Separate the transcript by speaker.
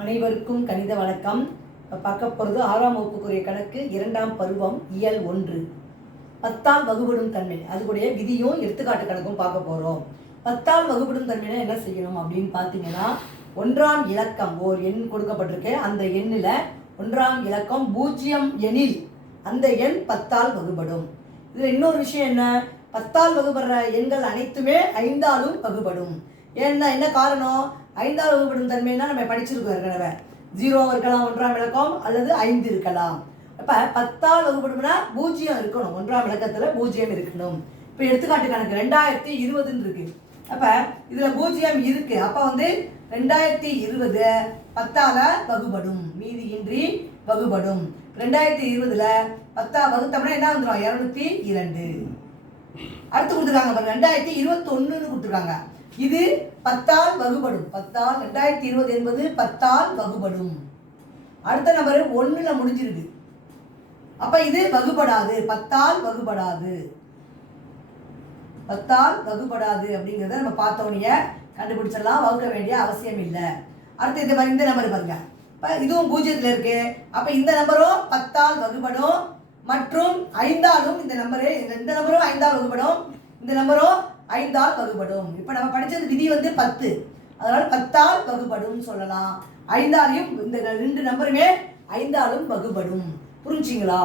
Speaker 1: அனைவருக்கும் கணித வணக்கம். இப்ப பார்க்க போகிறது ஆறாம் வகுப்புக்குரிய கணக்கு இரண்டாம் பருவம் இயல் ஒன்று. பத்தால் வகுபடும் தன்மை அதுக்குடைய விதியும் எடுத்துக்காட்டு கணக்கும் பார்க்க போகிறோம் பத்தால் வகுபடும் தன்மைனா என்ன செய்யணும் அப்படின்னு பார்த்தீங்கன்னா ஒன்றாம் இலக்கம் ஓர் எண் கொடுக்கப்பட்டிருக்கு. அந்த எண்ணில் ஒன்றாம் இலக்கம் பூஜ்ஜியம் எனில் அந்த எண் பத்தால் வகுபடும். இதில் இன்னொரு விஷயம் என்ன? பத்தால் வகுபடுற எண்கள் அனைத்துமே ஐந்தாலும் வகுபடும். ஏன்னா என்ன காரணம்? ஐந்தால் வகுப்படும் தன்மைன்னா நம்ம படிச்சிருக்கோம் ஏற்கனவே. ஜீரோ இருக்கலாம் ஒன்றாம் இலக்கம் அல்லது ஐந்து இருக்கலாம். அப்போ பத்தால் வகுப்படும்னா பூஜ்ஜியம் இருக்கணும். ஒன்றாம் இலக்கத்தில் பூஜ்ஜியம் இருக்கணும். இப்போ எடுத்துக்காட்டு கணக்கு ரெண்டாயிரத்தி இருபதுன்னு இருக்கு. அப்போ இதில் பூஜ்ஜியம் இருக்கு. அப்போ வந்து ரெண்டாயிரத்தி இருபது பத்தால வகுபடும். மீதியின்றி வகுபடும். ரெண்டாயிரத்தி இருபதுல பத்தா வகுத்தோம்னா என்ன வந்துடும் இரநூத்தி இரண்டு. அடுத்து கொடுத்துருக்காங்க ரெண்டாயிரத்தி இருபத்தொன்னுன்னு கொடுத்துருக்காங்க. இது பத்தால் வகுபடும். பத்தால் ரெண்டாயிரத்தி இருபது என்பது பத்தால் வகுபடும். அடுத்த நம்பர் ஒன்றில் முடிஞ்சிருக்கு. அப்போ இது வகுபடாது. பத்தால் வகுபடாது. பத்தால் வகுபடாது அப்படிங்கிறத நம்ம பார்த்தோன்னே கண்டுபிடிச்சிடலாம். வகுக்க வேண்டிய அவசியம் இல்லை. அடுத்து இந்த மாதிரி இந்த நம்பர் பாருங்க. இப்போ இதுவும் பூஜ்ஜியத்தில் இருக்கு. அப்போ இந்த நம்பரும் பத்தால் வகுபடும் மற்றும் ஐந்தாலும் இந்த நம்பரு இந்த இந்த நம்பரும் ஐந்தால் வகுபடும். இந்த நம்பரும் ஐந்தால் வகுபடும். இப்போ நம்ம படித்தது விதி வந்து பத்து. அதனால் பத்தால் வகுபடும் சொல்லலாம். ஐந்தாலையும் இந்த ரெண்டு நம்பருமே ஐந்தாலும் வகுபடும். புரிஞ்சிங்களா?